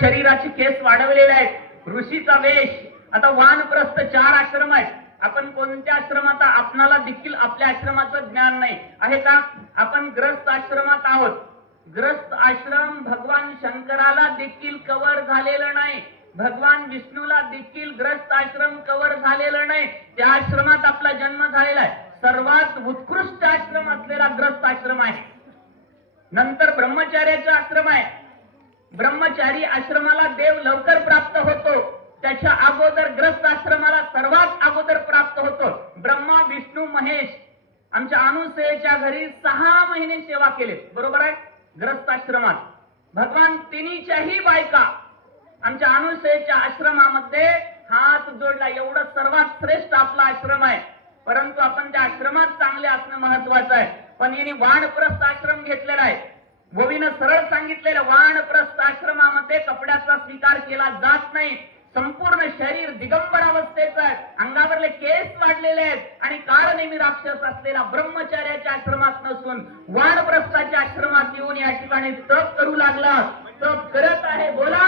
शरीराचे केस वाढवलेले आहेत, ऋषीचा वेश. आता वानप्रस्थ 4 आश्रम आहेत. आपण कोणत्या आश्रमात आपणाला देखील आपल्या आश्रमाचं ज्ञान नाही आहे का? आपण ग्रस्त आश्रमात आहोत. ग्रस्त आश्रम भगवान शंकराला देखील कव्हर झालेलं नाही, भगवान विष्णूला देखील ग्रस्त आश्रम कव्हर झालेलं नाही. त्या आश्रमात आपला जन्म झालेला आहे. सर्वात उत्कृष्ट आश्रम असलेला ग्रस्त आश्रम आहे. नंतर ब्रह्मचार्याचा आश्रम आहे. ब्रह्मचारी आश्रमाला देव लवकर प्राप्त होतो, त्याच्या अगोदर ग्रस्त आश्रमाला सर्वात अगोदर प्राप्त होतो. ब्रह्मा विष्णू महेश आमच्या अनुसयेच्या घरी 6 महिने सेवा केली, बरोबर आहे. ग्रस्त आश्रमात भगवान तिन्हीच्याही बायका आमच्या अनुसयेच्या आश्रमामध्ये हात जोडला. एवढं सर्वात श्रेष्ठ आपला आश्रम आहे. परंतु आपण त्या आश्रमात चांगले असणं महत्वाचं आहे. पण यांनी वानप्रस्थ आश्रम घेतलेला आहे. गोविंद सरळ सांगितलेलं, वानप्रस्थ आश्रमामध्ये कपड्याचा स्वीकार केला जात नाही. संपूर्ण शरीर दिगंबर अवस्थेचं आहे, अंगावरले केस वाढलेले आहेत आणि काळनेमी राक्षस असलेला ब्रह्मचार्याच्या आश्रमात नसून वानप्रस्थाच्या आश्रमात येऊन या ठिकाणी तप करू लागला. तप करत आहे. बोला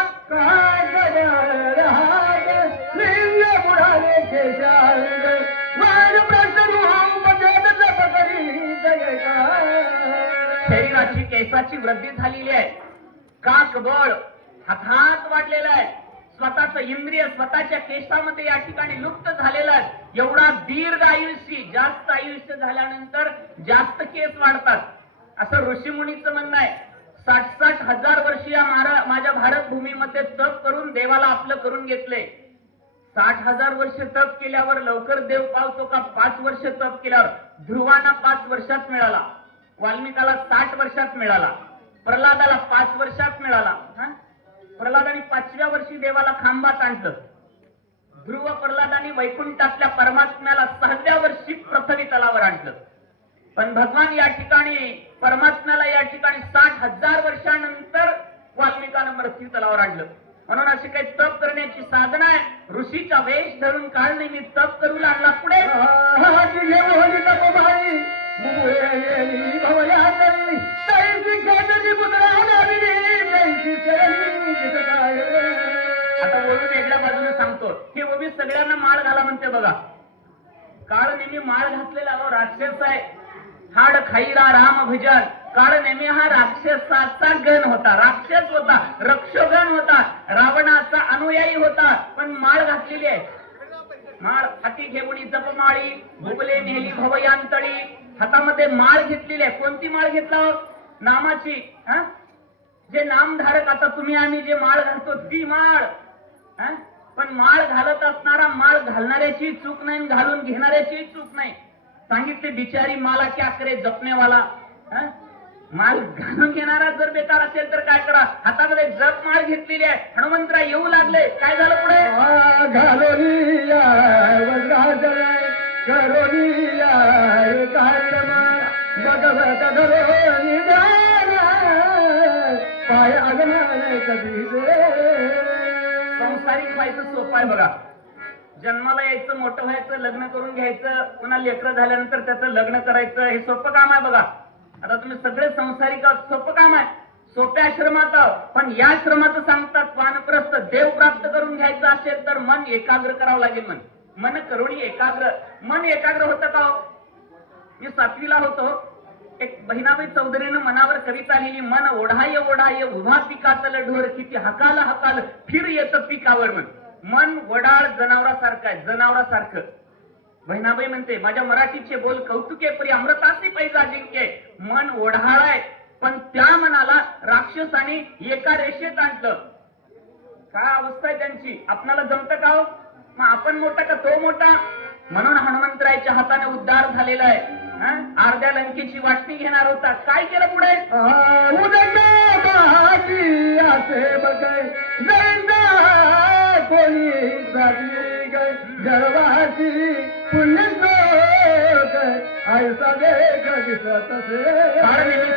शरीराची केसाची वृद्धी झालेली आहे, काक बळ हातात वाढलेला आहे. स्वतःच इंद्रिय स्वतःच्या केसामध्ये या ठिकाणी लुप्त झालेला आहे. एवढा दीर्घ आयुष्य, जास्त आयुष्य झाल्यानंतर जास्त केस वाढतात असं ऋषीमुनीचं म्हणणं आहे. 60-60 हजार वर्षीय माझ्या भारत भूमीमध्ये तप करून देवाला आपलं करून घेतले. 60 हजार वर्ष तप केल्यावर लवकर देव पावतो का? 5 वर्ष तप केल्यावर. ध्रुवांना 5 वर्षात मिळाला, वाल्मिकाला 60 वर्षात मिळाला, प्रल्हादाला 5 वर्षात मिळाला. प्रल्हादाने 5व्या वर्षी देवाला खांबात आणलं. ध्रुव प्रल्हादाने वैकुंठातल्या परमात्म्याला 6व्या वर्षी पृथ्वी तलावर आणलं. पण भगवान या ठिकाणी परमात्म्याला या ठिकाणी 60 हजार वर्षानंतर वाल्मिकानं पृथ्वी तलावर आणलं. म्हणून असे काही तप करण्याची साधना आहे. ऋषीचा वेश धरून काळनेमी तप करू लागला. पुढे आता ओवी वेगळ्या बाजूने सांगतो. हे ओवी सगळ्यांना माळ घाला म्हणते बघा. काळनेमी माळ घातलेला राक्षस आहे. हाड खाईरा राम भजन. काळनेमी हा राक्षसाचा गण होता, राक्षस होता, रक्षगण होता, रावणाचा अनुयायी होता. पण माळ घातलेली आहे. माळ हाती घेऊन जपमाळी भुगले नेली भवयांतळी. हातामध्ये माळ घेतलेली आहे. कोणती माळ घेतला? नामाची. जे नामधारक आता तुम्ही आम्ही जे माळ घालतो ती माळ. पण माळ घालत असणारा माळ घालणाऱ्याची चूक नाही, घालून घेणाऱ्याची चूक नाही. सांगितले बिचारी माला क्या करे जपने वाला. माळ घालून घेणारा जर बेकार असेल तर काय करा? हातामध्ये जप माळ घेतलेली आहे. हनुमंतराय येऊ लागले. काय झालं पुढे? संसारिक व्हायचं सोपं आहे बघा. जन्माला यायचं, मोठं व्हायचं, लग्न करून घ्यायचं, पुन्हा लेकरं झाल्यानंतर त्याचं लग्न करायचं, हे सोपं काम आहे बघा. आता तुम्ही सगळे संसारिक आहात, सोपं काम आहे, सोप्या आश्रमात आहोत. पण या आश्रमाचं सांगतात वानप्रस्थ देव प्राप्त करून घ्यायचं असेल तर मन एकाग्र करावं लागेल. मन करुणी एकाग्र. मन एकाग्र होतं का? मी 7वीला होतो. एक बहिणाबाई चौधरीनं मनावर कविता लिहिली. मन ओढाय ओढाय उभा पिकातल ढोर किती हकाल हकाल फिर येतं पिकावर. मन वडाळ जनावरासारखं आहे, जनावरासारखं. बहिणाबाई म्हणते माझ्या मराठीचे बोल कौतुके परी अमृताचे पैज अजिंक्य. मन ओढाळ आहे, पण त्या मनाला राक्षसाने एका रेषेत आणलं. काय अवस्था आहे त्यांची? आपणाला जमतं का हो? मग आपण मोठा का तो मोठा? म्हणून हनुमंतरायच्या हाताने उद्धार झालेला आहे. अर्ध्या लंकेची वाटणी घेणार होता. काय केलं पुढे?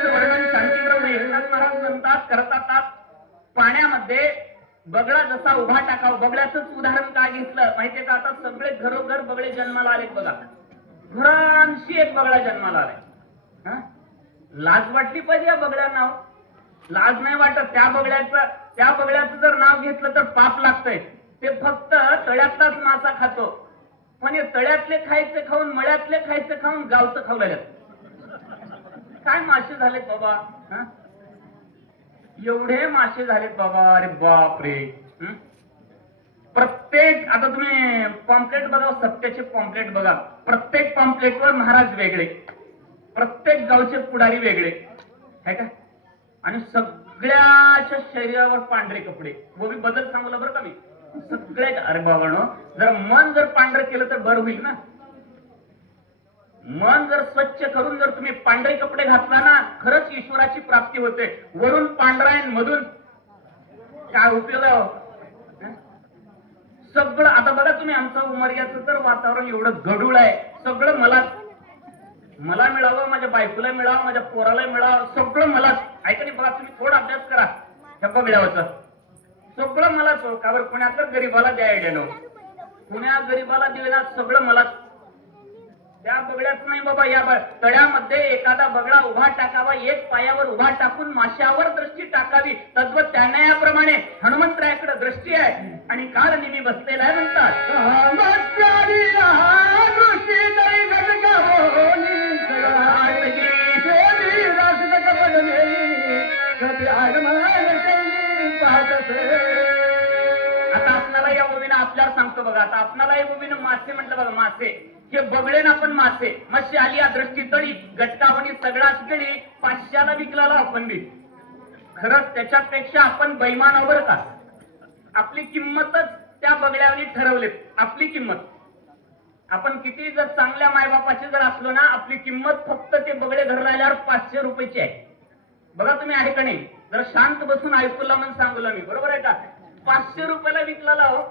वर्णन शांतीप्रभू एकनाथ महाराज म्हणतात करतात. पाण्यामध्ये बगळा जसा उभा टाकाव. बगळ्याच उदाहरण काय घेतलं माहितीये का? आता सगळे घरोघर बगळे जन्माला आलेत बघा. घरांशी एक बगळा जन्माला आलाय. लाज वाटली पाहिजे या बगळ्यांना. लाज नाही वाटत त्या बगड्याचं जर नाव घेतलं तर पाप लागतंय. ते फक्त तळ्यातलाच मासा खातो, पण हे तळ्यातले खायचे खाऊन मळ्यातले खायचे खाऊन गावचं खाऊ लागल्यात. काय मासे झालेत बाबा, हं? एवढे मासे झालेत बाबा, अरे बाप रे. प्रत्येक, आता तुम्ही पॉम्पलेट बघा, सत्याचे पॉम्पलेट बघा, प्रत्येक पॉम्पलेटवर महाराज वेगळे, प्रत्येक गावचे पुढारी वेगळे, है का? आणि सगळ्याच्या शरीरावर पांढरे कपडे. वो बी बदल सांगला बरं का मी, सगळ्या. अरे बाबांनो, जर मन जर पांढरं केलं तर बरं होईल ना. मन जर स्वच्छ करून जर तुम्ही पांढरे कपडे घातला ना, खरंच ईश्वराची प्राप्ती होते. वरून पांढरा आहे, मधून काय उपयोग आहे? सगळं आता बघा तुम्ही, आमचं उमरग्याचं तर वातावरण एवढं गढूळ आहे. सगळं मला मिळावं, माझ्या बायकोला मिळावं, माझ्या पोराला मिळावं, सगळं मलाच. ऐका नाही, बघा तुम्ही थोडा अभ्यास करा ह्या बगड्यावरचं. सगळं मलाच. का बरं? पुण्यातलं गरीबाला द्यायला गेलो, पुण्या गरीबाला दिलेला सगळं मलाच. त्या बगड्याच नाही बाबा, या तळ्यामध्ये एखादा बगडा उभा टाकावा, एक पायावर उभा टाकून माशावर दृष्टी टाकावी. तद्व त्याप्रमाणे हनुमंतरायाकडे दृष्टी आहे आणि काळ नेहमी बसलेला आहे म्हणतात. आता आपल्याला या मुलीनं आपल्याला सांगतो बघा, आता आपल्याला या मुलीनं मासे म्हटलं बघा, मासे हे बगडे ना, पण मासे. मत्स्य आली या दृष्टी तळी, गटकावणी सगळाच गळी, 500ला विकला आपण बी. खरंच त्याच्यापेक्षा आपण बैमान आहोत बरं का. आपली किंमतच त्या बगड्यावनी ठरवलेत. आपली किंमत, आपण किती जर चांगल्या मायबापाचे जर असलो ना, आपली किंमत फक्त ते बगडे घरला आल्यावर 500 रुपयाची आहे. बघा तुम्ही आहे का नाही? जर शांत बसून ऐकूला म्हणून सांगूला मी, बरोबर आहे का? 500 रुपयाला विकला हो.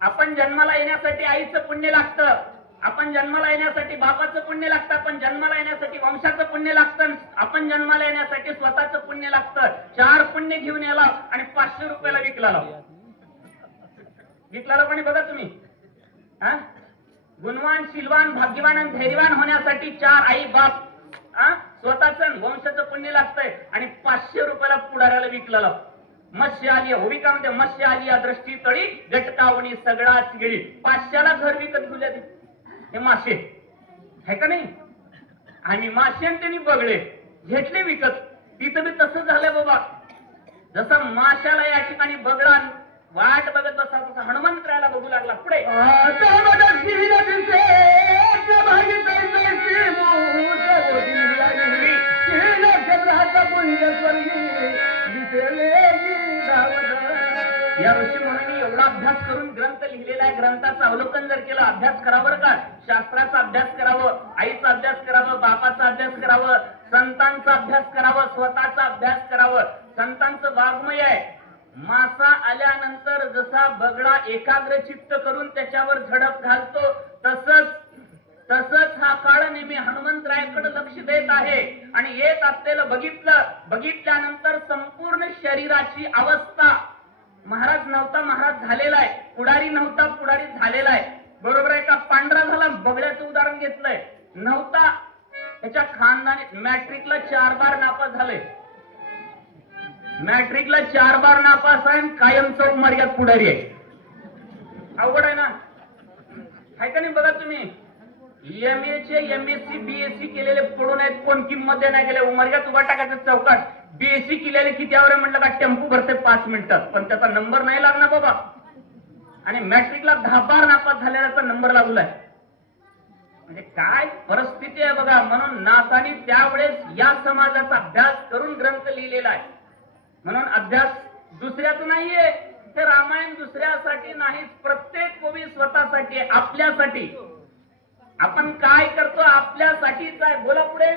आपण जन्माला येण्यासाठी आईचं पुण्य लागतं, आपण जन्माला येण्यासाठी बापाचं पुण्य लागतं, आपण जन्माला येण्यासाठी वंशाचं पुण्य लागतं, आपण जन्माला येण्यासाठी स्वतःचं पुण्य लागतं. 4 पुण्य घेऊन याला आणि 500 रुपयाला विकला कोणी बघा तुम्ही. गुणवान, शीलवान, भाग्यवान आणि धैर्यवान होण्यासाठी 4 आई बाप स्वतःचं वंशाचं पुण्य लागतंय आणि 500 रुपयाला पुढाऱ्याला विकला. मत्स्य आली होविका मध्ये, मत्स्य आली या दृष्टी तळी, गटकावणी सगळाच गिळी. 500ला घर विकत घेऊया हे मासे, है का नाही? आणि मासे आणि त्यांनी बगडे घेतले विकत. तिथं बी तसं झालंय बाबा. जसं माशाला या ठिकाणी बगडा वाट बघत बसा, तसा हनुमंतरायाला बघू लागला पुढे. या ऋषी मुनींनी एवढा अभ्यास करून ग्रंथ लिहिलेला आहे. ग्रंथाचं अवलोकन जर केलं, अभ्यास करावं का, शास्त्राचा अभ्यास करावं, आईचा अभ्यास करावं, बापाचा अभ्यास करावं, संतांचा अभ्यास करावं, स्वतःचा अभ्यास करावं. संतांचं वाङ्मय आहे. मासा आल्यानंतर जसा बगडा एकाग्र चित्त करून त्याच्यावर झडप घालतो, तसंच हा काळ नेहमी हनुमंतरायाकडे लक्ष देत आहे. आणि येत असलेलं बघितल्यानंतर संपूर्ण शरीराची अवस्था, महाराज नव्हता महाराज झालेला आहे, पुढारी नव्हता पुढारी झालेला आहे. बरोबर आहे का? पांढरा झाला. बगड्याचं उदाहरण घेतलंय. नव्हता, त्याच्या खानदानी मॅट्रिकला 4 बार नापास झाले. मॅट्रिकला 4 बार नापास आहे, कायमचं उमरग्यात पुढारी आहे. अवघड आहे ना, आहे का नाही? बघा तुम्ही, MA चे MSc BSc केलेले पडून आहेत, कोण किंमत नाही गेले. उमरग्यात उभा टाकायचं चौकाट. BSc केलेले किती आवर म्हटलं का, टेम्पो भरते 5 मिनिटात, पण त्याचा नंबर नाही लागणार बाबा. आणि मॅट्रिकला 10 बार नापास झालेल्याचा नंबर लागलाय. म्हणजे काय परिस्थिती आहे बघा. म्हणून नाथांनी त्यावेळेस या समाजाचा अभ्यास करून ग्रंथ लिहिलेला आहे. म्हणून अभ्यास दुसऱ्याच नाहीये, हे रामायण दुसऱ्यासाठी नाही, प्रत्येक कवी स्वतःसाठी, आपल्यासाठी. आपण काय करतो आपल्यासाठीच आहे. बोला पुढे.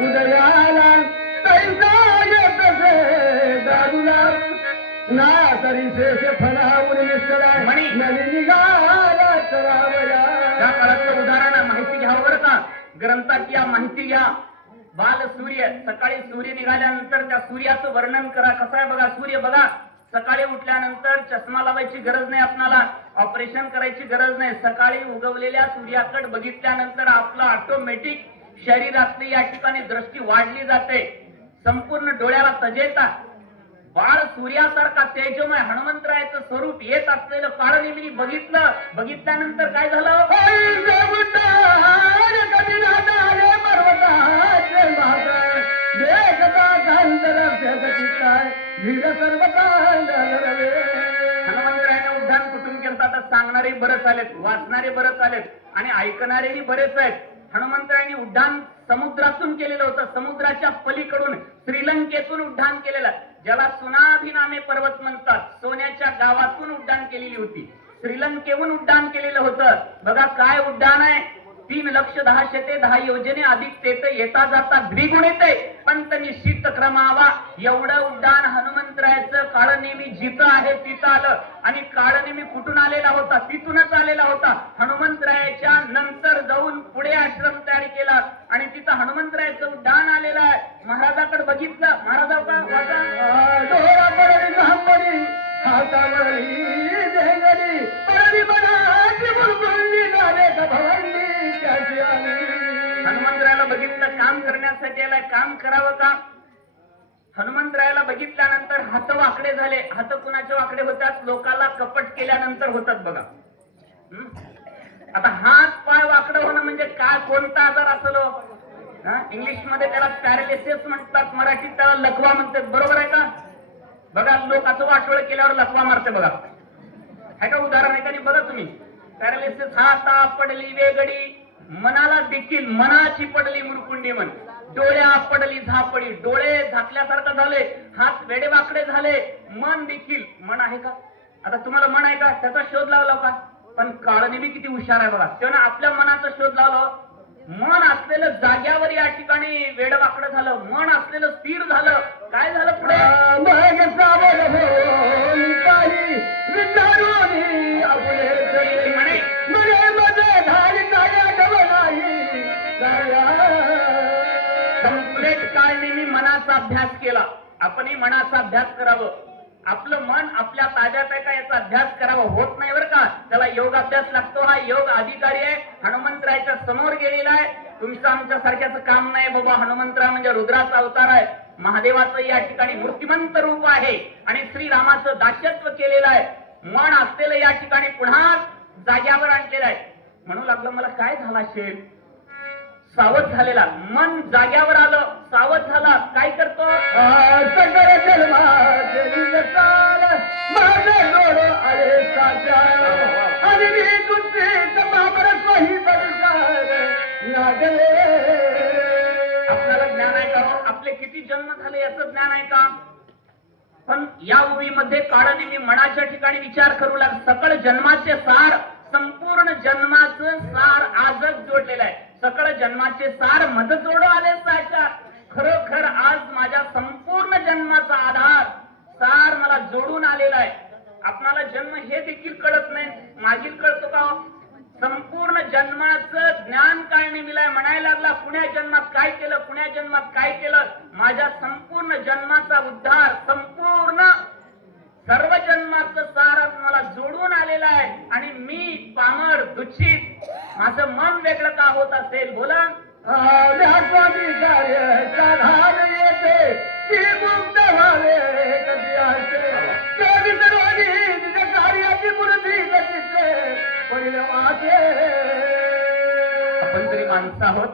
उदयाला उदाहरण माहिती घ्यावं बरं का. ग्रंथात या माहिती घ्या. बाल सूर्य, सकाळी सूर्य निघाल्यानंतर त्या सूर्याचं वर्णन करा. कसं आहे बघा सूर्य. बघा, सकाळी उठल्यानंतर चष्मा लावायची गरज नाही, आपल्याला ऑपरेशन करायची गरज नाही. सकाळी उगवलेल्या सूर्याकडे बघितल्यानंतर आपलं ऑटोमॅटिक शरीरातली या ठिकाणी दृष्टी वाढली जाते, संपूर्ण डोळ्याला तजेता बाळ सूर्यासारखा तेजमय हनुमंतरायाचं स्वरूप येत असलेलं काळनेमीने बघितल्यानंतर काय झालं? हनुमंतरायाने उड्डाण कुठून केलं तर सांगणारे बरेच आलेत, वाचणारे बरेच आलेत आणि ऐकणारेही बरेच आहेत. हनुमंतरायांनी उड्डाण समुद्रातून केलेलं होतं, समुद्राच्या पलीकडून श्रीलंकेतून उड्डाण केलेलं, ज्याला सुनाभिनामे पर्वत म्हणतात. सोन्याच्या गावातून उड्डाण केलेली होती, श्रीलंकेहून उड्डाण केलेलं होतं. बघा काय उड्डाण आहे, 3,10,10 योजने अधिक तेथ येता जाता द्विगुणित आहे, पंत निश्चित क्रमावा. एवढं उड्डाण हनुमंतरायाचं काळनेमी जिथं आहे तिथं आलं. आणि काळनेमी कुठून आलेला होता? तिथूनच आलेला होता. हनुमंतरायाच्या नंतर जाऊन पुढे आश्रम तयार केला आणि तिथं हनुमंतरायाचं उड्डाण आलेलं आहे. महाराजाकडे बघितलं, महाराजाकडे हनुमंतरायाला बघितलं, काम करण्यासाठी आलाय, काम करावं का? हनुमंतरायाला बघितल्यानंतर हात वाकडे झाले. हात कुणाचे वाकडे होतात? लोकाला कपट केल्यानंतर होतात बघा. आता हात पाय वाकडं होणं म्हणजे काय, कोणता आजार असलो? इंग्लिश मध्ये त्याला पॅरालिसिस म्हणतात, मराठीत त्याला लकवा म्हणतात. बरोबर आहे का? बघा लोक असं वाटोळ केल्यावर लकवा मारते बघा. आहे का उदाहरण आहे का नाही? बघा तुम्ही, पॅरालिसिस हाता पडली वेगडी, मनाला देखील मनाची पडली मुरकुंडी म्हण, डोळ्या पडली झापडी, डोळे झाकल्यासारखं झाले, हात वेडेवाकडे झाले, मन देखील. मन आहे का? आता तुम्हाला मन आहे का? त्याचा शोध लावला का? पण काळनेमी किती हुशार आहे बघा, त्यानं आपल्या मनाचा शोध लावला. मन असलेलं जाग्यावर या ठिकाणी वेडवाकडं झालं, मन असलेलं स्थिर झालं. काय झालं पुढे? कंप्लेट काळनेमी मनाचा अभ्यास केला. आपणही मनाचा अभ्यास करावं. आपलं मन आपल्या ताब्यात आहे का याचा अभ्यास करावा. होत नाही बरं का, त्याला योग अभ्यास लागतो. हा योग अधिकारी आहे, हनुमंतरायाच्या समोर गेलेला आहे. तुमचं आमच्या सारख्याचं काम नाही बाबा. हनुमंतराय म्हणजे रुद्राचा अवतार आहे, महादेवाचं या ठिकाणी मूर्तिमंत रूप आहे आणि श्रीरामाचं दास्यत्व केलेलं आहे. मन असलेलं या ठिकाणी पुन्हा जाग्यावर आणलेलं आहे. म्हणू लागलं मला काय झाला असेल, सावध झालेला. मन जाग्यावर आलं, सावध झाला. काय करतो? आपल्याला ज्ञान आहे का? आपले किती जन्म झाले याचं ज्ञान आहे का? पण या ओळीमध्ये काळनेमी मनाच्या ठिकाणी विचार करू लाग. सकळ जन्माचे सार, संपूर्ण जन्माचं सार आजच जोडलेलं आहे. सकळ जन्माचे सार मध जोडो आले साचा. खरोखर आज माझ्या संपूर्ण जन्माचा आधार सार मला जोडून आलेला आहे. आपणाला जन्म हे देखील कळत नाही, मागील कळतो का? संपूर्ण जन्माचं ज्ञान काळनेमीला म्हणायला लागला. पुण्या जन्मात काय केलं, पुण्या जन्मात काय केलं. माझ्या संपूर्ण जन्माचा उद्धार, संपूर्ण सर्व जन्माचं सार मला जोडून आलेलं आहे. आणि मी पामर दूषित, माझं मन वेगळं का होत असेल? बोला. आपण तरी माणसं आहोत,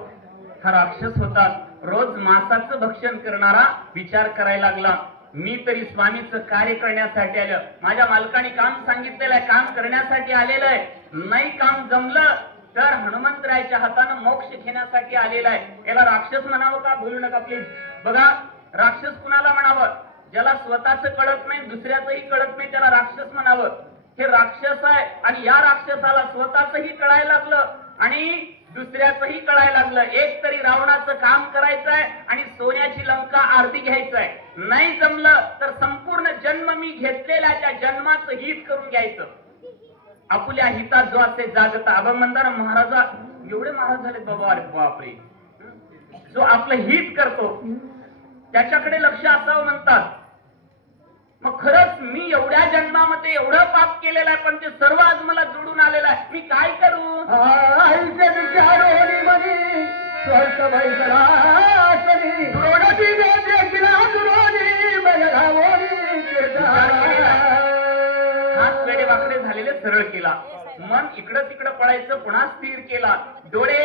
हा राक्षस होता. रोज मांसाचं भक्षण करणारा विचार करायला लागला. मी तरी स्वामीचं कार्य करण्यासाठी आलं. माझ्या मालकाने काम सांगितलेलं आहे, काम करण्यासाठी आलेलं आहे. नाही काम जमलं तर हनुमंतरायाच्या हातानं मोक्ष घेण्यासाठी आलेला आहे. याला राक्षस म्हणावं का? बोलू नका प्लीज. बघा, राक्षस कुणाला म्हणावं? ज्याला स्वतःच कळत नाही, दुसऱ्याचंही कळत नाही, त्याला राक्षस म्हणावं. हे राक्षस आहे आणि या राक्षसाला स्वतःचही कळायला लागलं आणि दुसऱ्याचंही कळायला लागलं. एक तरी रावणाचं काम करायचं आहे आणि सोन्याची लंका आरती घ्यायचं आहे. नाही जमलं तर संपूर्ण जन्म मी घेतलेल्या त्या जन्माचं हित करून घ्यायचं. आपल्या हितात जो असे जागता. अभंग म्हणताना महाराजा एवढे महाराज झाले बाबा, अरे बापरे. जो आपलं हित करतो त्याच्याकडे लक्ष असावं म्हणतात. मग खरंच मी एवढ्या जन्मामध्ये एवढं पाप केलेलं आहे, पण ते सर्व आज मला जोडून आलेलं आहे. मी काय करू? स्वर्ग वैसरासनी द्रोणाची देखील दुरोणी बलघावोनी हात वेडे वाकडे झालेले सरळ केला, मन इकडं तिकडं पळायचं पुन्हा स्थिर केला, डोळे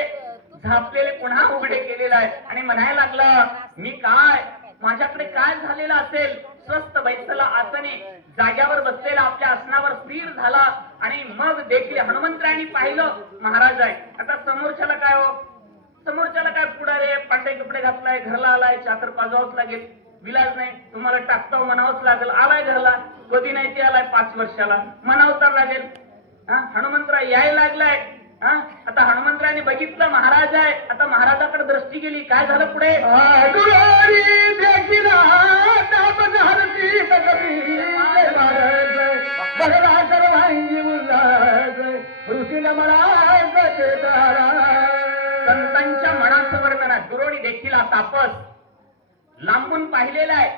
झापलेले पुन्हा उघडे केलेले आहेत आणि म्हणायला लागला, मी काय, माझ्याकडे काय झालेलं असेल. स्वस्थ बैसला आसने जाग्यावर बसलेला आपल्या आसनावर स्थिर झाला आणि मग देखील हनुमंतरायांनी पाहिलं महाराज आहे. आता समोरच्याला काय हो, समोरच्याला काय पुढारे पांढरे कपडे घातलाय, घरला आलाय, चाकर पाजवावंच लागेल, विलाज नाही, तुम्हाला टाकतो म्हणावंच लागेल. आलाय घरला, कधी नाही ते आलाय 5 वर्षाला, म्हणावं तर लागेल. हनुमंतराय यायला लागलाय. आता हनुमंतरायाने बघितलं महाराज आहे. आता महाराजाकडे दृष्टी गेली, काय झालं पुढे. संतांच्या मनाचं वर्णन आहे. दुरोणी देखील तापस लांबून पाहिलेला आहे,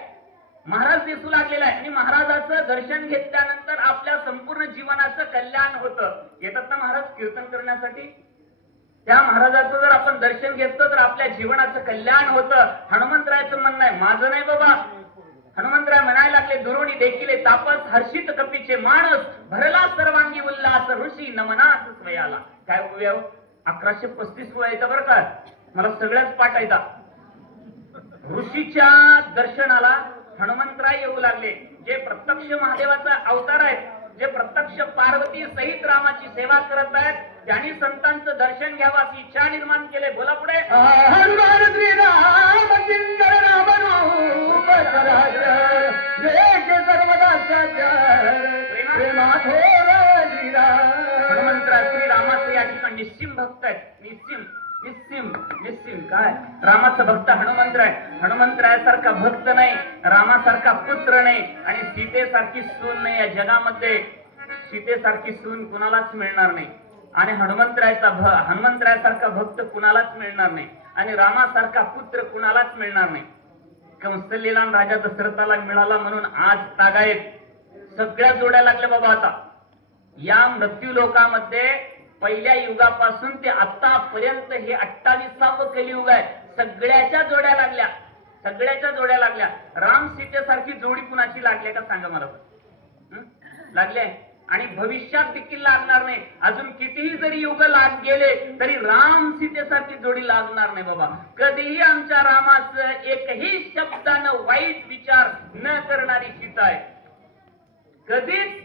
महाराज दिसू लागलेला आहे आणि महाराजाचं दर्शन घेतल्यानंतर आपल्या संपूर्ण जीवनाचं कल्याण होतं. येतात ना महाराज कीर्तन करण्यासाठी, त्या महाराजाचं जर आपण दर्शन घेतलं तर आपल्या जीवनाचं कल्याण होतं. हनुमंतरायाचं म्हणणं आहे, माझं नाही बाबा. हनुमंतराय म्हणायला लागले, दुरोणी देखील तापस हर्षित कपीचे माणस भरला सर्वांगी उल्हास ऋषी नमनास स्वयाला. काय होऊया 1135 वयाचा बरं का, मला सगळ्याच पाठ येतात. ऋषीच्या दर्शनाला हनुमंतराय येऊ लागले, जे प्रत्यक्ष महादेवाचा अवतार आहेत, जे प्रत्यक्ष पार्वती सहित रामाची सेवा करत आहेत, त्यांनी संतांचं दर्शन घ्यावं अशी इच्छा निर्माण केले. बोला पुढे. हनुमंतराय श्री रामाचे या ठिकाणी निस्सिम भक्त आहेत. निस्सिम निस्सिम निस्सिम काय रामाचा भक्त हनुमंतराय. हनुमंतरायासारखा भक्त नाही, रामासारखा पुत्र नाही आणि सीतेसारखी सून नाही. या जगामध्ये सीतेसारखी सून कुणालाच मिळणार नाही आणि हनुमंतरायासारखा भक्त कुणालाच मिळणार नाही आणि रामासारखा पुत्र कुणालाच मिळणार नाही. कंसलीला राजा दशरथाला मिळाला म्हणून आज तागायत सगळ्या जोड्या लागल्या बाबा. आता या मृत्यू लोकामध्ये पहिल्या युगापासून ते आतापर्यंत हे 28वां कलियुग आहे. सगळ्याच्या जोड्या लागल्या, सगळ्याच्या जोड्या लागल्या. राम सीतेसारखी जोडी कुणाची लागली का सांगा मला. लागले आणि भविष्यात देखील लागणार नाही. अजून कितीही जरी युग लाग गेले तरी राम सीतेसारखी जोडी लागणार नाही बाबा. कधीही आमच्या रामाचं एकही शब्दानं वाईट विचार न करणारी सीता आहे. कधीच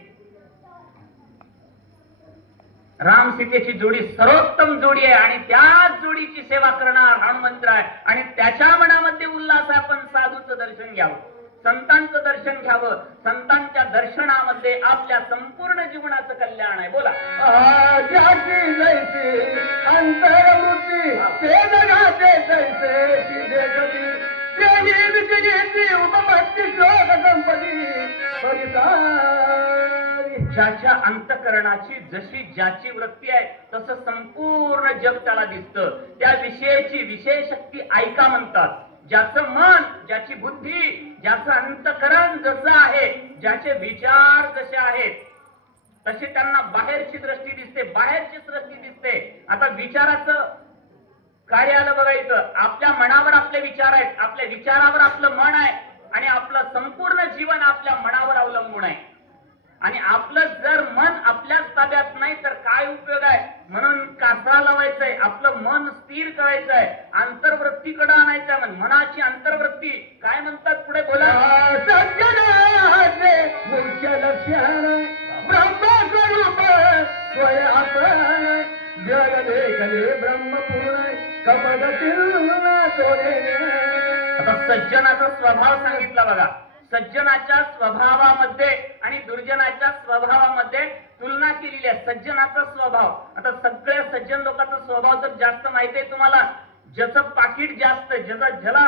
राम सीतेची जोडी सर्वोत्तम जोडी आहे आणि त्याच जोडीची सेवा करणार हनुमंतराय आणि त्याच्या मनामध्ये उल्हास आहे. आपण साधूचं दर्शन घ्यावं, संतांचं दर्शन घ्यावं. संतांच्या दर्शनामध्ये आपल्या संपूर्ण जीवनाचं कल्याण आहे. बोला. ज्याच्या अंतकरणाची जशी ज्याची वृत्ती आहे तसं संपूर्ण जग त्याला दिसतं. त्या विषयाची विषय शक्ती ऐका म्हणतात. ज्याचं मन, ज्याची बुद्धी, ज्याचं अंतकरण जसं आहे, ज्याचे विचार जसे आहेत तसे त्यांना बाहेरची दृष्टी दिसते, बाहेरची दृष्टी दिसते. आता विचाराचं कार्य आलं बघायचं. आपल्या मनावर आपले विचार आहेत, आपल्या विचारावर आपलं मन आहे आणि आपलं संपूर्ण जीवन आपल्या मनावर अवलंबून आहे. आणि आपलं जर मन आपल्याच ताब्यात नाही तर काय उपयोग आहे. म्हणून कासरा लावायचंय, आपलं मन स्थिर करायचंय, अंतर्वृत्तीकडे आणायचंय. मनाची अंतर्वृत्ती काय म्हणतात पुढे बोला. मुख्य लक्षण ब्रह्मस्वरूप जग देखले ब्रह्मपूर्ण कपडतील आता सज्जनाचा स्वभाव सांगितला बघा. सज्जनाच्या स्वभावामध्ये आणि दुर्जनाच्या स्वभावामध्ये तुलना केलेली आहे. सज्जनाचा स्वभाव, आता सगळ्या सज्जन लोकांचा स्वभाव तर जास्त माहिती आहे तुम्हाला. ज्याचं पाकिट जास्त, ज्याला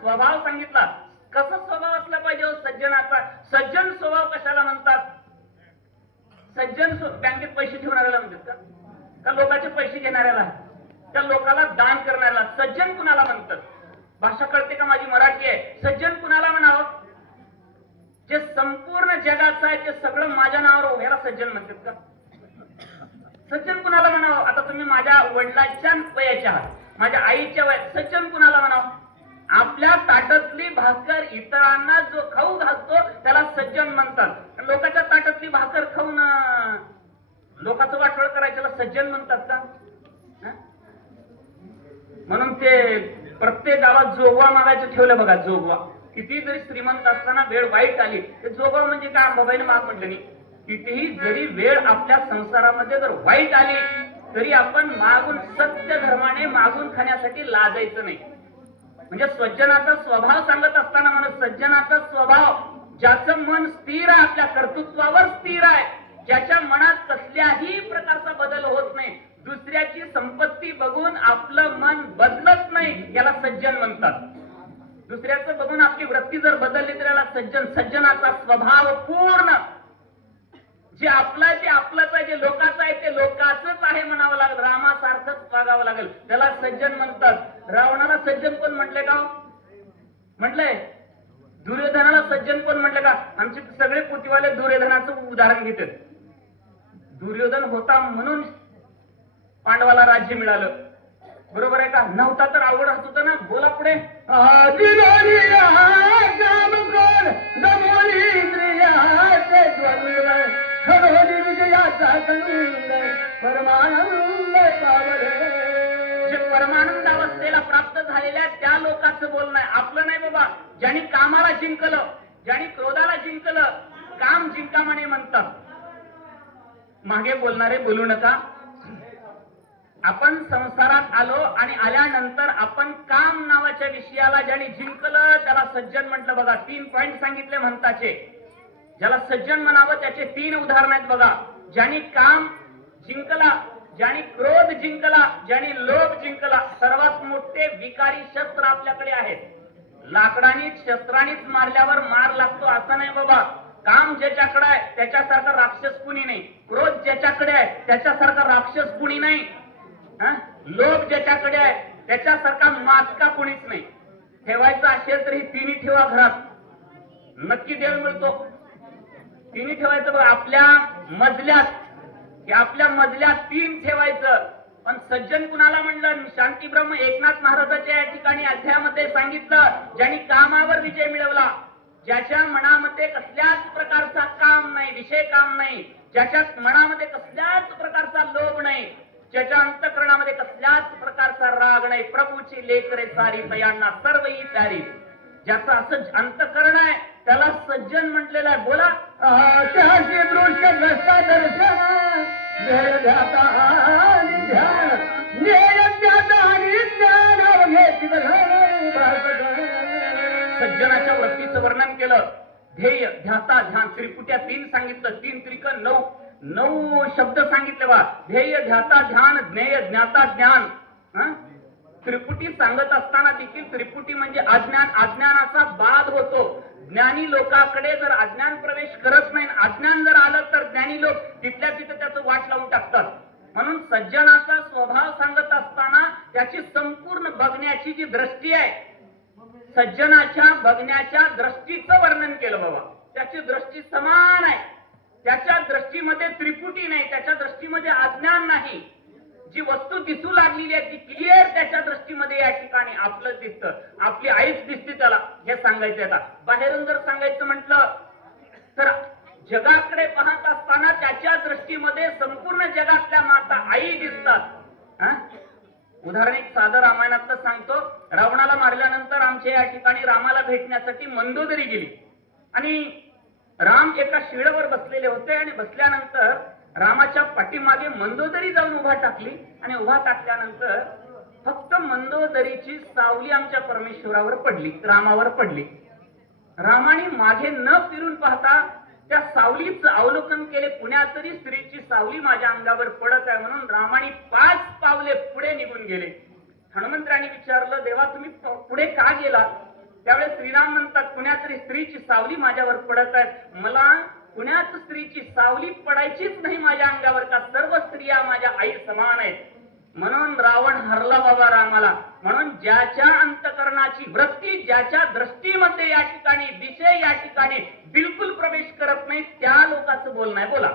स्वभाव सांगितला. कसा स्वभाव असला पाहिजे सज्जनाचा. सज्जन स्वभाव कशाला म्हणतात. सज्जन बँकेत पैसे ठेवणाऱ्याला म्हणतात का लोकांचे पैसे घेणाऱ्याला, त्या लोकांना दान करण्याला सज्जन कुणाला म्हणतात. भाषा कळते का माझी, मराठी आहे. सज्जन कुणाला म्हणावं. जे संपूर्ण जगाचं आहे ते सगळं माझ्या नावावर उभ्याला सज्जन म्हणतात का. सज्जन कुणाला म्हणावं. आता तुम्ही माझ्या वडिलांच्या वयाचे आहात, माझ्या आईच्या वयात सज्जन कुणाला म्हणावं? आपल्या ताटातली भाकर इतरांना जो खाऊ घालतो त्याला सज्जन म्हणतात. लोकांच्या ताटातली भाकर खाऊन लोकांचं वाटोळ करायचं त्याला सज्जन म्हणतात का? हं? म्हणून ते प्रत्येक गावात जोगवा मागायचं ठेवलं बघा. जोगवा किती जरी श्रीमंत असताना वेळ वाईट आली ते जोगवा म्हणजे काय अंबाबाईने माग म्हटलं नाही. कितीही जरी वेळ आपल्या संसारामध्ये जर वाईट आली तरी आपण मागून सत्य धर्माने मागून खाण्यासाठी लाजायचं नाही. म्हणजे सज्जनाचा स्वभाव सांगत असताना म्हणत सज्जनाचा स्वभाव ज्याचं मन स्थिर आहे, आपल्या कर्तृत्वावर स्थिर आहे, ज्याच्या मनात कसल्याही प्रकारचा बदल होत नाही, दुसऱ्याची संपत्ती बघून आपलं मन बदलत नाही, याला सज्जन म्हणतात. दुसऱ्याचं बघून आपली वृत्ती जर बदलली तर याला सज्जन. सज्जनाचा स्वभाव पूर्ण जे आपलं आहे ते आपलंच आहे, जे लोकांचं आहे ते लोकांचंच आहे म्हणावं लागेल, रामासारखंच वागावं लागेल, त्याला सज्जन म्हणतात. रावणाला सज्जन कोण म्हटले का? म्हटलंय. दुर्योधनाला सज्जन कोण म्हटले का? आमचे सगळे पुतीवाले दुर्योधनाचं उदाहरण घेतात. दुर्योधन होता म्हणून पांडवाला राज्य मिळालं, बरोबर आहे का? नव्हता तर अवघड होतं ना. बोला पुढे. जे परमानंद अवस्थेला प्राप्त झालेल्या त्या लोकांचं बोलणं आहे, आपलं नाही बाबा. ज्यांनी कामाला जिंकलं, ज्यांनी क्रोधाला जिंकलं, काम जिंकामणे म्हणतात. मागे बोलणारे बोलू नका. आपण संसारात आलो आणि आल्यानंतर आपण काम नावाच्या विषयाला ज्यांनी जिंकलं त्याला सज्जन म्हटलं बघा. 3 पॉइंट सांगितले म्हणताचे. ज्याला सज्जन म्हणावं त्याचे 3 उदाहरण आहेत बघा. ज्यांनी काम जिंकला, ज्यांनी क्रोध जिंकला, ज्यांनी लोभ जिंकला. सर्वात मोठे विकारी शस्त्र आपल्याकडे आहेत. लाकडानीच शस्त्रानीच मारल्यावर मार लागतो असं नाही बाबा. काम ज्याच्याकडे आहे त्याच्यासारखा राक्षस कुणी नाही. क्रोध ज्याच्याकडे आहे त्याच्यासारखा राक्षस कुणी नाही. लोभ ज्याच्याकडे आहे त्याच्यासारखा मातका कुणीच नाही. ठेवायचं असेल तर ही 3 ठेवा घरात, नक्की देव मिळतो. 3 ठेवायचं बघा. आपल्या मजल्यात 3 ठेवायचं. पण सज्जन कुणाला म्हणलं? शांती ब्रह्म एकनाथ महाराजांच्या या ठिकाणी अध्यायामध्ये सांगितलं, ज्यांनी कामावर विजय मिळवला, ज्याच्या मनामध्ये कसल्याच प्रकारचा काम नाही, विषय काम नाही, ज्याच्या मनामध्ये कसल्याच प्रकारचा लोभ नाही, ज्याच्या अंतःकरणामध्ये कसल्याच प्रकारचा राग नाही. प्रभूची लेकरे सारी तयांना सर्व ही प्यारी. ज्याचं असं अंतःकरण आहे त्याला सज्जन म्हटलेलं आहे. बोला. सज्जनाच्या वृत्तीचं वर्णन केलं. ध्येय, ध्याता, ध्यान. त्रिपुट्या 3 सांगितलं. 3 त्रिक 9 शब्द सांगितले बा. ध्येय, ध्याता, ध्यान, ज्ञेय, ज्ञाता, ज्ञान. त्रिपुटी सांगत असताना देखील त्रिपुटी म्हणजे अज्ञान, अज्ञानाचा बाध होतो. ज्ञानी लोकांकडे जर अज्ञान प्रवेश करत नाही, अज्ञान जर आलं तर ज्ञानी लोक तिथल्या तिथे त्याचं वाट लावून टाकतात. म्हणून सज्जनाचा स्वभाव सांगत असताना त्याची संपूर्ण बघण्याची जी दृष्टी आहे, सज्जनाच्या बघण्याच्या दृष्टीचं वर्णन केलं बाबा. त्याची दृष्टी समान आहे. त्याच्या दृष्टीमध्ये त्रिपुटी नाही, त्याच्या दृष्टीमध्ये अज्ञान नाही. जी वस्तू दिसू लागलेली आहे ती क्लिअर त्याच्या दृष्टीमध्ये या ठिकाणी आपलं दिसतं. आपली आईच दिसते त्याला. हे सांगायचं आता. बाहेरून जर सांगायचं म्हटलं तर जगाकडे पाहत असताना त्याच्या दृष्टीमध्ये संपूर्ण जगातल्या माता आई दिसतात. उदाहरण एक साधं रामायणातलं सांगतो. रावणाला मारल्यानंतर आमच्या या ठिकाणी रामाला भेटण्यासाठी मंदोदरी गेली आणि राम एका शिळवर बसलेले होते आणि बसल्यानंतर रामाच्या पाठीमागे मंदोदरी जाऊन उभा टाकली आणि उभा टाकल्यानंतर फक्त मंदोदरीची सावली आमच्या परमेश्वरावर पडली, रामावर पडली. रामाने मागे न फिरून पाहता त्या सावलीचं अवलोकन केले. पुण्यात तरी स्त्रीची सावली माझ्या अंगावर पडत आहे म्हणून रामाने 5 पावले पुढे निघून गेले. हनुमंतराणी विचारलं, देवा तुम्ही पुढे का गेला? त्यावेळेस श्रीराम म्हणतात, पुण्यात तरी स्त्रीची सावली माझ्यावर पडत आहे. मला पुण्यात स्त्रीची सावली पडायचीच नाही माझ्या अंगावर, का सर्व स्त्रिया माझ्या आई समान आहेत. म्हणून रावण हरला बाबा रामाला. म्हणून ज्याच्या अंतकरणाची वृत्ती, ज्याच्या दृष्टीमध्ये या ठिकाणी विषय या ठिकाणी बिलकुल प्रवेश करत नाही, त्या लोकांचं बोलणं आहे. बोला.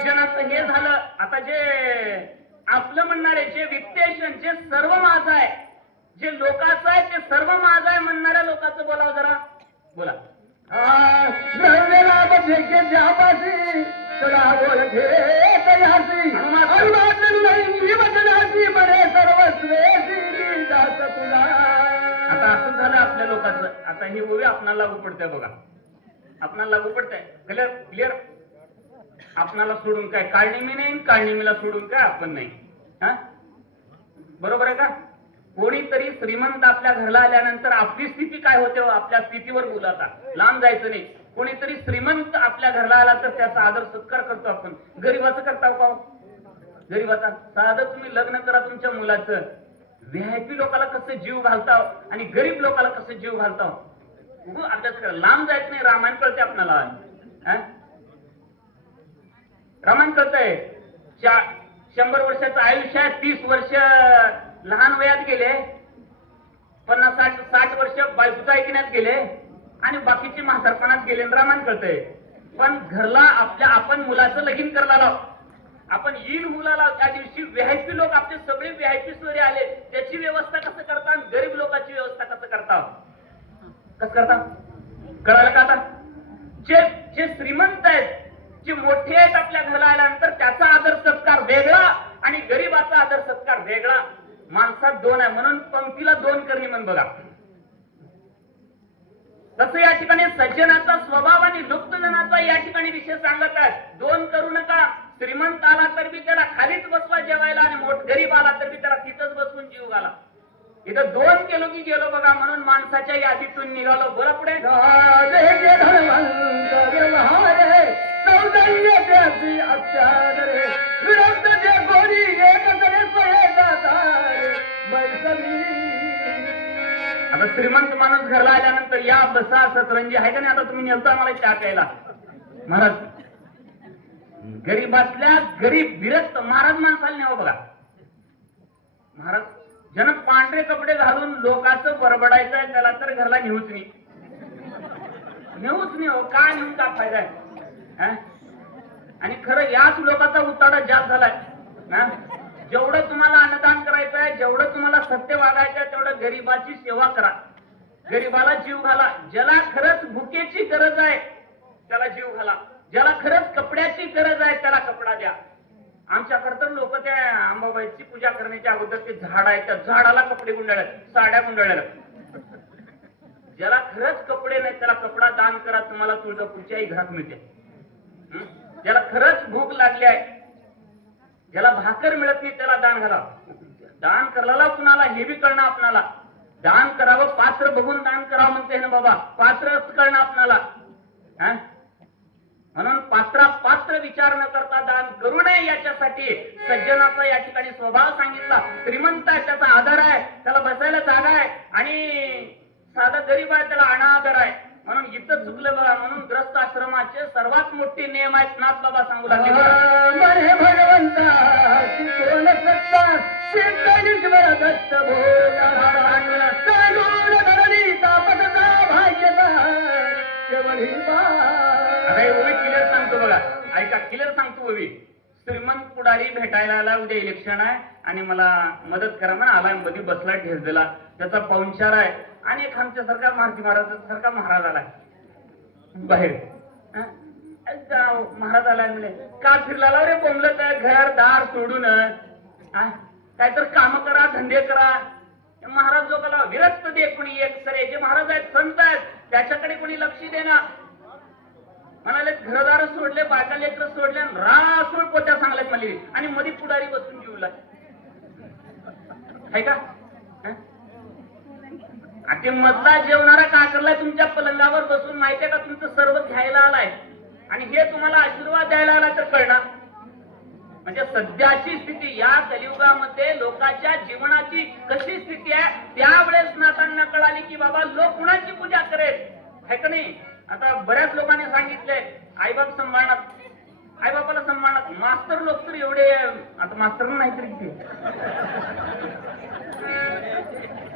सज्जनाचं हे झालं. आता जे आपलं म्हणणारे, जे वित्तेशन, जे सर्व माझं आहे, जे लोकांचं आहे ते सर्व माझं आहे म्हणणाऱ्या लोकांचं बोलावं जरा. बोला. द्रव्यलाभ जेके ज्यापासी सदा ओळखे तयासी अनुवादन नाही वचनाची बरे सर्वस्वेसी दास तुला. आता असं झालं आपल्या लोकांचं. आता ही ओवी आपणाला लागू पडते बघा, आपणाला लागू पडते. Clear clear. आपणाला सोडून काय काळनिमी नाही, काळनिमीला सोडून काय आपण नाही. हा बरोबर आहे का? कोणीतरी श्रीमंत आपल्या घरला आल्यानंतर आपली स्थिती काय होते, आपल्या स्थितीवर बोलाता लांब जायचं नाही. कोणीतरी श्रीमंत आपल्या घरला आला तर त्याचा आदर सत्कार करतो आपण. गरीबाचं करता का? गरीबाचा साधं तुम्ही लग्न करा तुमच्या मुलाचं, व्हीआयपी लोकांना कसं जीव घालताव आणि गरीब लोकांना कसं जीव घालताव. अभ्यास करा, लांब जायचं नाही. रामायण कळते आपल्याला. रामायण कळतंय. 100 वर्षाचं आयुष्य आहे, 30 वर्ष लहान वयात गेले, 50-60 वर्ष बायकोचा ऐकण्यात गेले आणि बाकीचे म्हातारपणात गेले. रामायण कळतंय. पण घरला आपण मुलाचं लगीन करायला लाव, आपण येईल मुलाला त्या दिवशी व्हीआयपी लोक आपले सगळे व्हीआयपी सोयरे आले, त्याची व्यवस्था कसं करता, गरीब लोकांची व्यवस्था कसं करता, कसं करता कळालं का? आता जे श्रीमंत आहेत, जे मोठे आहेत आपल्या घराला आल्यानंतर त्याचा आदर सत्कार वेगळा आणि गरीबाचा आदर सत्कार वेगळा. माणसात दोन आहे म्हणून पंक्तीला 2 करणी म्हण बघा. तसं या ठिकाणी सज्जनाचा स्वभाव आणि लुप्तजनाचा या ठिकाणी विषय सांगत आहे. 2 करू नका. श्रीमंत आला तर बी त्याला खालीच बसवा जेवायला आणि गरीब आला तर बी त्याला तिथंच बसून जीव घाला. इथं 2 केलो की गेलो बघा. म्हणून माणसाच्या यादीतून निघालो. बरं पुढे आता श्रीमंत माणूस घरला आल्यानंतर या बसा सतरंजी आहे का नाही. आता तुम्ही नेलता मला चहा प्यायला. महाराज गरीबातल्या गरीब विरक्त महाराज माणसाला न्यावं बघा. महाराज ज्यानं पांढरे कपडे घालून लोकांचं बरबडायचं आहे त्याला तर घरला नेऊच नाही. नेऊच नाही हो. का नेऊन का फायदा आहे. आणि खरं याच लोकांचा उताडा जास्त झालाय. जेवढं तुम्हाला अन्नदान करायचं आहे, जेवढं तुम्हाला सत्य वागायचं आहे, तेवढं गरीबाची सेवा करा, गरीबाला जीव घाला. ज्याला खरंच भुकेची गरज आहे त्याला जीव घाला, ज्याला खरंच कपड्याची गरज आहे त्याला कपडा द्या. आमच्याकडे तर लोक त्या अंबाबाईची पूजा करण्याच्या अगोदर ते झाड आहे, त्या झाडाला कपडे गुंडाळले, साड्या गुंडाळल्या. ज्याला खरंच कपडे नाही त्याला कपडा दान करा, तुम्हाला तुळजापूरच्याही घरात मिळते. ज्याला खरंच भूक लागली आहे, ज्याला भाकर मिळत नाही त्याला दान घाला. दान करायला कुणाला हे बी कळणं आपणाला. दान करावं पात्र बघून दान करावं म्हणते ना बाबा. पात्रच कळणं आपणाला. म्हणून पात्र विचार न करता दान करू नये याच्यासाठी सज्जनाचा या ठिकाणी स्वभाव सांगितला. श्रीमंत आहे त्याचा आदर आहे, त्याला बसायला जागा आहे आणि साधा गरीब आहे त्याला अनादर आहे. म्हणून इथं चुकलं बघा. म्हणून ग्रस्त आश्रमाचे सर्वात मोठे नियम आहेत. नाथ बाबा सांगू लागले भगवंता क्लिअर सांगतो बघा. ऐका क्लिअर सांगतो ओवी. श्रीमंत पुढारी भेटायला आला, उद्या इलेक्शन आहे आणि मला मदत करा म्हणून आलाय. मध्ये बसला ठेस दिला, त्याचा पाहुणचार आहे आणि एक आमच्या सरकार महाराज सारखा महाराज आलाय बाहेर. महाराज आलाय म्हणे का फिरला रे बोंबलं तर घर दार सोडून काहीतरी काम करा, धंदे करा. महाराज लोकांना विरक्त दे. कोणी एक सरे जे महाराज आहेत, संत आहेत, त्याच्याकडे कोणी लक्ष देणार. म्हणाले घरदार सोडले, बायका लेकर सोडले, रासोड पोत्या सांगल्यात मला आणि मध्ये पुढारी बसून जीवला आहे का. ते मधला जेवणारा का करलाय तुमच्या पलंगावर बसून माहितीये का तुमचं सर्व घ्यायला आलाय आणि हे तुम्हाला आशीर्वाद द्यायला आला तर कळणार. म्हणजे सध्याची स्थिती या कलियुगामध्ये लोकांच्या जीवनाची कशी स्थिती आहे त्यावेळेस नाथांना कळाली की बाबा लोक कुणाची पूजा करेल है का नाही. आता बऱ्याच लोकांनी सांगितले आईबाप सांभाळणार, आईबापाला सांभाळणार. मास्तर लोक तर एवढे, आता मास्तर नाही तरी किती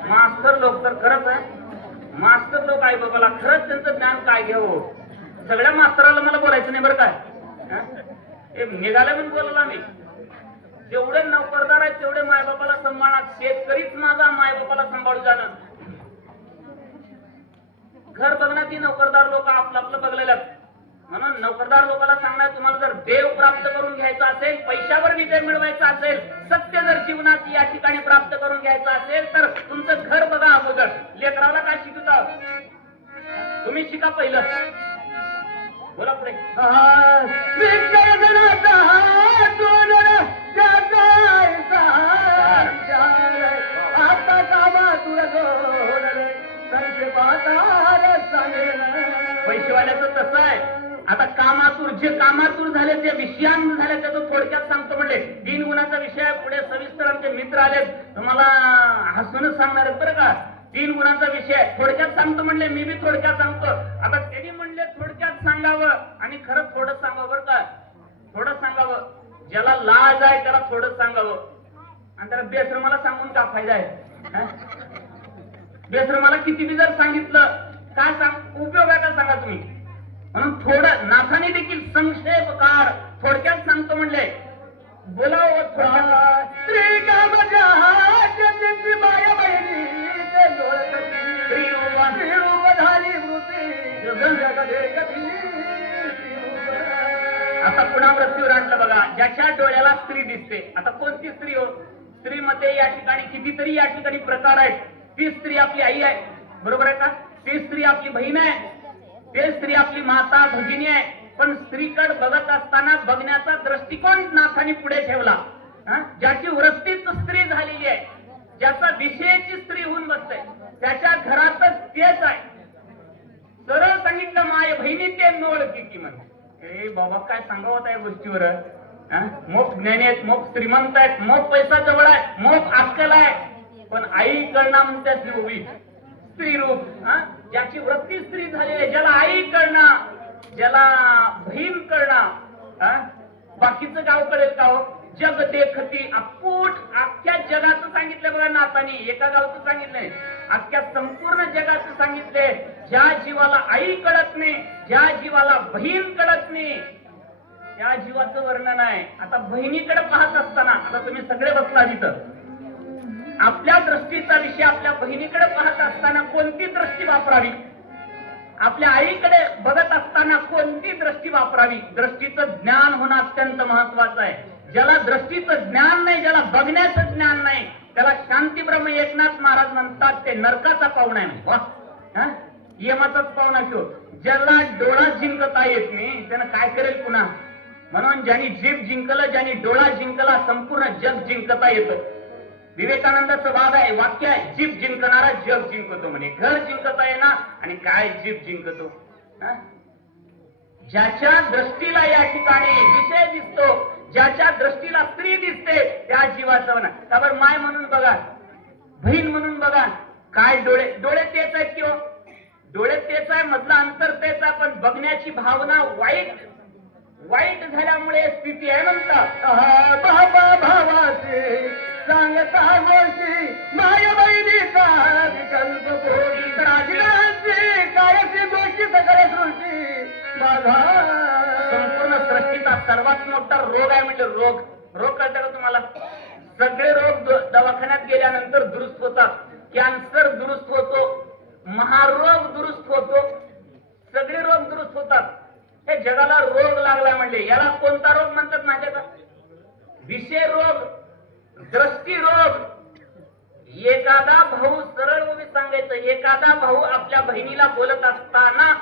मास्तर लोक तर खरंच आहे. मास्तर लोक आईबापाला खरंच त्यांचं ज्ञान काय घ्यावं. सगळ्या मास्तराला मला बोलायचं नाही बरं काय. हे निघाले म्हणून बोलला मी. जेवढे नोकरदार आहेत तेवढे मायबापाला सांभाळणार. शेतकरीच माझा मायबापाला सांभाळू जाणं. घर बघण्यात ही नोकरदार लोक आपलं आपलं बघलेलं आहेत. म्हणून नोकरदार लोकांना सांगणार, तुम्हाला जर देव प्राप्त करून घ्यायचा असेल, पैशावर विजय मिळवायचा असेल, सत्य जर जीवनात या ठिकाणी प्राप्त करून घ्यायचं असेल तर तुमचं घर बघा अगोदर. लेकराला काय शिकवता तुम्ही शिका पहिलं. बोला पुढे. आता कामा तुला पैसेवाल्याचं तसं आहे. आता कामातूर, जे कामातूर झाले, जे विषयान झाले त्याचं थोडक्यात सांगतो म्हणले. 3 गुणाचा विषय पुढे सविस्तर आमचे मित्र आलेत, तुम्हाला हसूनच सांगणार आहेत बरं का. 3 गुणाचा विषय थोडक्यात सांगतो म्हणले. मी बी थोडक्यात सांगतो. आता त्यांनी म्हणले थोडक्यात सांगावं आणि खरं थोडं सांगावं बरं का. थोडं सांगावं. ज्याला लाज आहे त्याला थोडं सांगावं आणि त्याला बेश्रमाला सांगून का फायदा आहे. बेश्रमाला किती बी जर सांगितलं काय सांग उपयोग आहे का सांगा तुम्ही. म्हणून थोडं नाथाने देखील संक्षेपकार थोडक्यात सांगतो म्हणले. बोलावं थोडक्यात. आता पुन्हा मृत्यूवर आणलं बघा. ज्याच्या डोळ्याला स्त्री दिसते. आता कोणती स्त्री हो. स्त्रीमध्ये या ठिकाणी कितीतरी या ठिकाणी प्रकार आहेत. ती स्त्री आपली आई आहे, बरोबर आहे का. ती स्त्री आपली बहीण आहे, ते स्त्री आपली माता भगिनी आहे. पण स्त्रीकडे बघत असताना बघण्याचा दृष्टिकोन नाथाने पुढे ठेवला. ज्याची वृत्तीच स्त्री झालेली आहे, ज्याचा विषयाची स्त्री होऊन बसते, त्याच्या घरातच तेच आहे. सरळ सांगितलं माय बहिणी ते नोळ किती म्हणते. बाबा काय सांगावं त्या गोष्टीवर. मोप ज्ञानी आहेत, मोप श्रीमंत आहेत, मोप पैसा जवळ आहे, मोप अक्कल आहे, पण आई कळणं म्हणतात उभी स्त्री रूप. ज्याची वृत्ती स्त्री झाली आहे, ज्याला आई कळणं, ज्याला बहीण कळणं, बाकीचं गाव कळेल का हो. जग देखती अपूट. अख्ख्या जगाचं सांगितलं बघा नाथांनी. एका गावचं सांगितलंय, अख्ख्या संपूर्ण जगाचं सांगितलंय. ज्या जीवाला आई कळत नाही, ज्या जीवाला बहीण कळत नाही, त्या जीवाचं वर्णन आहे. आता बहिणीकडे पाहत असताना, आता तुम्ही सगळे बसला तिथं, आपल्या दृष्टीचा विषय आपल्या बहिणीकडे पाहत असताना कोणती दृष्टी वापरावी. आपल्या आईकडे बघत असताना कोणती दृष्टी वापरावी. दृष्टीचं ज्ञान होणं अत्यंत महत्वाचं आहे. ज्याला दृष्टीचं ज्ञान नाही, ज्याला बघण्याचं ज्ञान नाही, त्याला शांतीब्रह्म एकनाथ महाराज म्हणतात ते नरकाचा पाहुणा आहे. यमाचाच पाहुणा ठेव. ज्याला डोळा जिंकता येत नाही त्यानं काय करेल पुन्हा. म्हणून ज्यांनी जीभ जिंकलं, ज्यांनी डोळा जिंकला, संपूर्ण जग जिंकता येतं. विवेकानंदाचं वाक्य आहे, जीभ जिंकणारा जग जिंकतो म्हणे. घर जिंकता येणार आणि काय जीभ जिंकतो. ज्याच्या दृष्टीला या ठिकाणी विषय दिसतो, ज्याच्या दृष्टीला स्त्री दिसते, त्या जीवाचं म्हणा. त्यावर माय म्हणून बघा, बहीण म्हणून बघा. काय डोळे, डोळे तेच आहेत किंवा डोळे तेच आहे, मधलं अंतर तेच आहे, पण बघण्याची भावना वाईट झाल्यामुळे स्थिती आहे म्हणतात. बाबा भावाचे सांगता गोष्टी, माय बहिणीचा विकल्प कोणी. कायची गोष्टी सगळ्या सृष्टी माझा. संपूर्ण सृष्टीचा सर्वात मोठा रोग आहे म्हणजे रोग. रोग कळतं का तुम्हाला. सगळे रोग दवाखान्यात गेल्यानंतर दुरुस्त होतात. कॅन्सर दुरुस्त होतो, महारोग दुरुस्त होतो, सगळे रोग दुरुस्त होतात. हे जगाला रोग लागला म्हणजे याला कोणता रोग म्हणतात माहिती का. विषय रोग, दृष्टी रोग. एखादा भाऊ, सरळ उभी सांगायचं, एखादा भाऊ आपल्या बहिणीला बोलत असताना,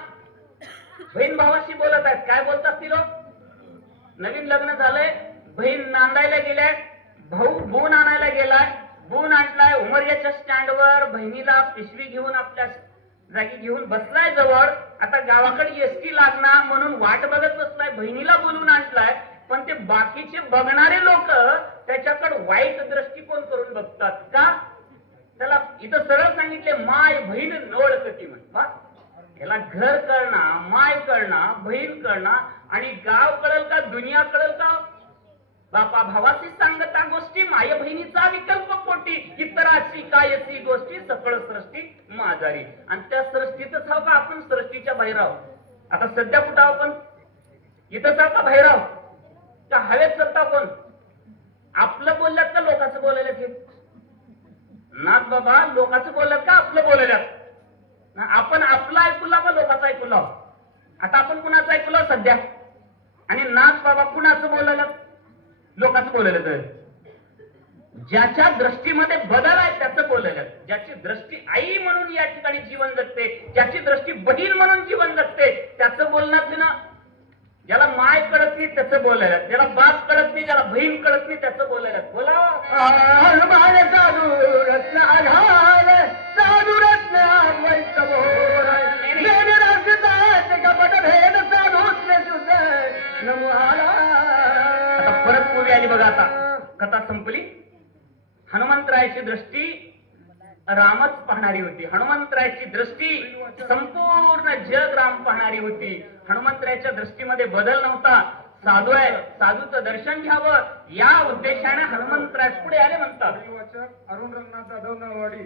बहीण भावाशी बोलत आहेत, काय बोलत असतील. नवीन लग्न झालंय, बहीण नांदायला गेलाय, भाऊ बून आणायला गेलाय, बून आणलाय, उमरग्याच्या स्टँडवर बहिणीला पिशवी घेऊन आपल्या जागी घेऊन बसलाय जवळ. आता गावाकडे एसटी लागणार म्हणून वाट बघत बसलाय, बहिणीला बोलून आणलाय, पण ते बाकीचे बघणारे लोक त्याच्याकडे वाईट दृष्टिकोन करून बघतात का. त्याला इथं सरळ सांगितले माय बहीण नोळ कती म्हण. याला घर कळणार, माय कळणार, बहीण कळणार आणि गाव कळल का, दुनिया कळल का. बापा भावाशी सांगता गोष्टी, माय बहिणीचा विकल्प पोटी, इतराची कायसी गोष्टी, सकळ सृष्टी माझारी. आणि त्या सृष्टीतच आहो का आपण सृष्टीच्या बाहेर आहोत. आता सध्या कुठं आपण इथंच आहो का बाहेर आहोत. का हवेत सत्ता कोण? आपलं बोलल्यात का लोकांचं बोलायला हे? नाथ बाबा, लोकांचं बोलल्यात का आपलं बोलायल्यात? आपण आपलं ऐकूला का लोकांचं ऐकूला? आता आपण कुणाचं ऐकलं सध्या? आणि नाथ बाबा कुणाचं बोलायल्यात? लोकांचं बोलायला. ज्याच्या दृष्टीमध्ये बदल आहे त्याचं बोलायल्यात. ज्याची दृष्टी आई म्हणून या ठिकाणी जीवन जगते, ज्याची दृष्टी बहीण म्हणून जीवन जगते, त्याचं बोलण्यात ना. ज्याला माय कळत नाही त्याचं बोलायल्यात, ज्याला बाप कळत नाही, ज्याला बहीण कळत नाही त्याचं बोलायल्यात. बोला आता परत मूवी आली बघा. आता कथा संपली. हनुमंतरायाची दृष्टी रामच पाहणारी होती. हनुमंतरायाची दृष्टी संपूर्ण जग राम पाहणारी होती. हनुमंतरायाच्या दृष्टीमध्ये बदल नव्हता. साधू आहे, साधूचं दर्शन घ्यावं या उद्देशाने हनुमंतराय पुढे आले म्हणतात. अरुण रंगनाथ जाधव नळवाडी,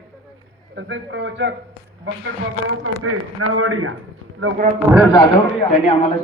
तसेच प्रवचक बंकट बाबू कवठे नळवाडी. लवकरात जाधव त्यांनी आम्हाला